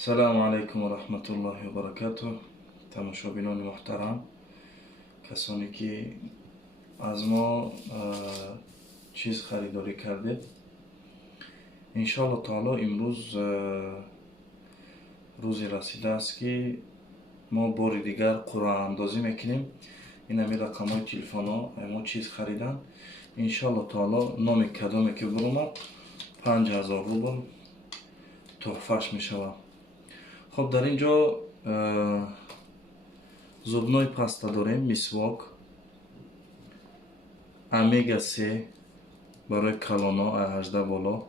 السلام عليكم ورحمة الله وبركاته. تماشابینان محترم، کسانی که از ما چیز خریداری کردید، انشاءالله تعالی امروز روزی رسیده است که ما بار دیگر قرعه اندازی میکنیم. این همی رقم های تلفن ها ما چیز خریدن، انشاءالله تعالی نام کدامی که برومد 5000 روبل تحفهش میشود. خب در اینجا зубной паста дорем, мисвок, омега 3 барои калоно 18 боло.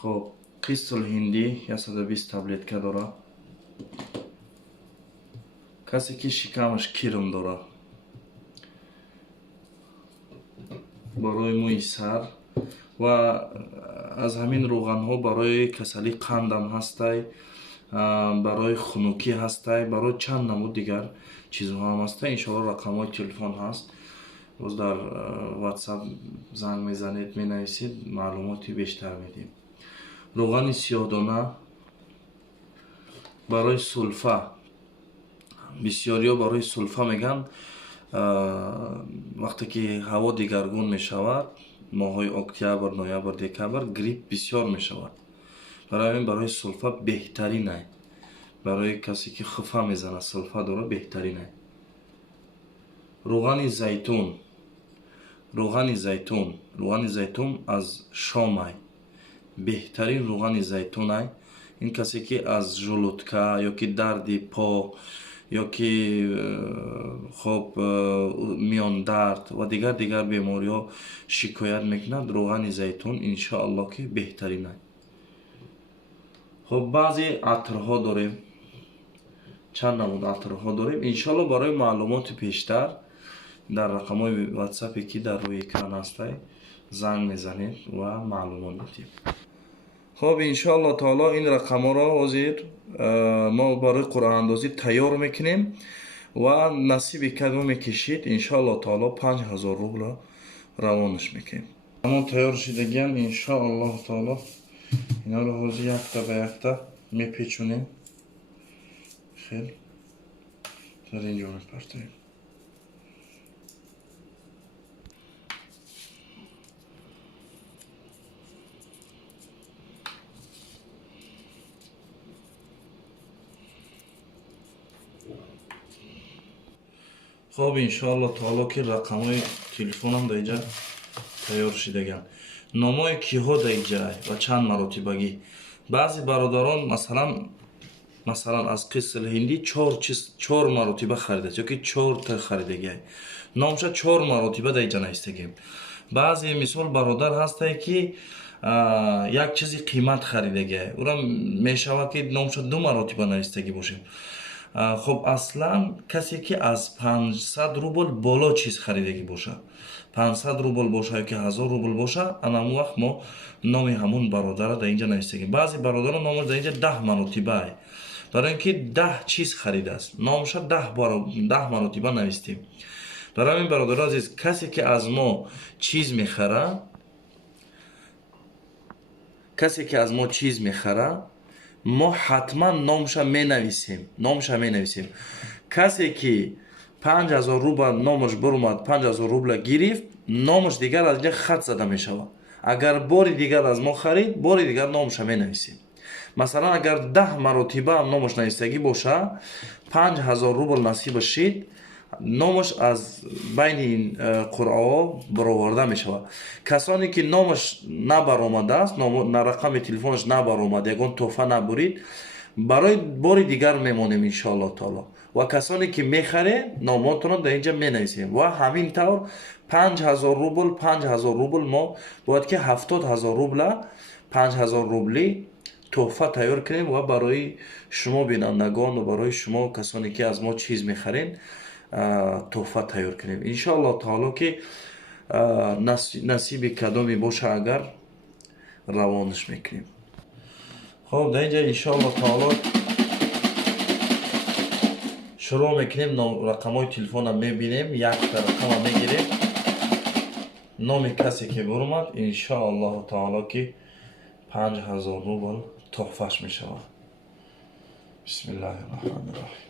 хоб қистул ҳиндӣ 120 таблетка дора. касе ки шикамаш кирм дора барои мӯи сар ва аз ҳамин рӯғанҳо барои касали қандам ҳастай, барои хунукӣ ҳастай, барои чанд намуд дигар чизҳо ҳам ҳастай. иншоалло рақамҳои телефон ҳаст, боз дар ватсап занг мезанед, менависед, маълумоти бештар медиҳем. рӯғани сиёҳдона барои сулфа, бисёриҳо барои сулфа меган вақте ки ҳаво дигаргун мешавад, моҳҳои октябр, ноябр, декабр грипп бисёр мешавад. барои ҳамин барои сулфа беҳтарин ай, барои касе ки хифа мезанад, сулфа дора беҳтарин ай. рӯғани зайтун, рӯғани зайтун аз шом ай, беҳтарин рӯғани зайтун ай. ин касе ки аз жулутка ё ки дарди по ё ки хоб миёндард ва дигар бемориҳо шикоят мекунад, рӯғани зайтун иншоалло ки беҳтарин ай. хоб баъзе атрҳо дорем, чанд намуд атрҳо дорем. иншоалло барои маълумоти бештар дар рақамҳои ватсапе ки дар рӯи экран ҳастай занг мезанед ва маълумот медиҳем. хоб иншоалло таоло ин рақамҳоро ҳозир мо барои қуръаандозӣ тайёр мекунем ва насиби кадоме кишид иншоалло таоло 5000 рубла равонаш мекунем. ҳамон тайёр шидагиам иншоалло таоло инаро ҳозир якта ба якта мепечунем. хел дар инҷо мепартоем. хоб иншоалло таоло ки рақамҳои телефонам дар инҷа тайёр шидаган. номҳои киҳо дар инҷа ва чанд маротибагӣ. баъзе бародарон масалан аз қисл ҳиндӣ 4 маротиба харидад ё ки 4 та харидагиай. номша 4 маротиба дар инҷа навистагием. баъзе мисол бародар ҳастай ки як чизи қимат харидагиай, ура мешавад ки номша 2 маротиба навистагӣ бошем. хоб аслан касе ки аз 500 рубл боло чиз харидагӣ боша, 500 рубл боша ё ки 1000 рубл боша, анамун вақт мо номи ҳамун бародара дар инҷа навистагем. баъзе бародарон номаш дар инҷа 10 маротиба ай, барои ин ки 10 чиз харидааст, номша 10 маротиба навистем. барои ҳамин бародарон азиз, касе ки аз мо чиз мехара, мо ҳатман номша менависем. касе ки 5000 рубл номаш бурумад, 5000 рубла гирифт, номаш дигар аз инҷа хат зада мешавад. агар бори дигар аз мо харид, бори дигар номаша менависем. масалан агар 10 маротиба ам номаш навистагӣ боша, 5000 рубл насибаш шид, номаш аз байни қуръаҳо бароварда мешавад. касоне ки номаш набаромадааст, рақами телефонаш набаромад, ягон тӯҳфа набурид, барои бори дигар мемонем иншоалло таоло. ва касоне ки мехаре номотонро дар инҷа менависем ва ҳамин тавр 5000 рубл мо бояд ки 70000 рубла 5000 рубли тӯҳфа тайёр кунем ва барои шумо бинандагон ва барои шумо касоне ки аз мо чиз мехарен тӯҳфа тайёр кунем. иншоалло таоло ки насиби кадоме боша агар равонаш мекунем. хоб дар инҷа иншоалло таоло шуруъ мекунем. рақамҳои телефонам мебинем, якта рақама мегирем, номи касе ки бурумад иншоалло таоло ки 5000 рубл تحفهش می شود. بسم الله الرحمن الرحیم.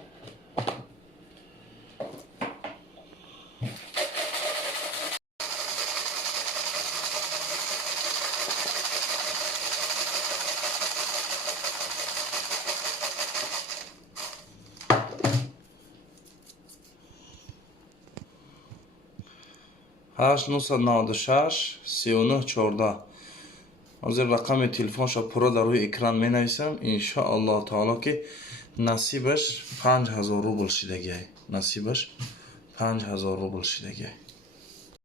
هشت 996 39 14. حاضر رقم تلفنشو پورا در روی اکران می نویسم. انشاءالله تعالی که نصیبش 5000 روبل شدگی. نصیبش 5000 روبل شدگی.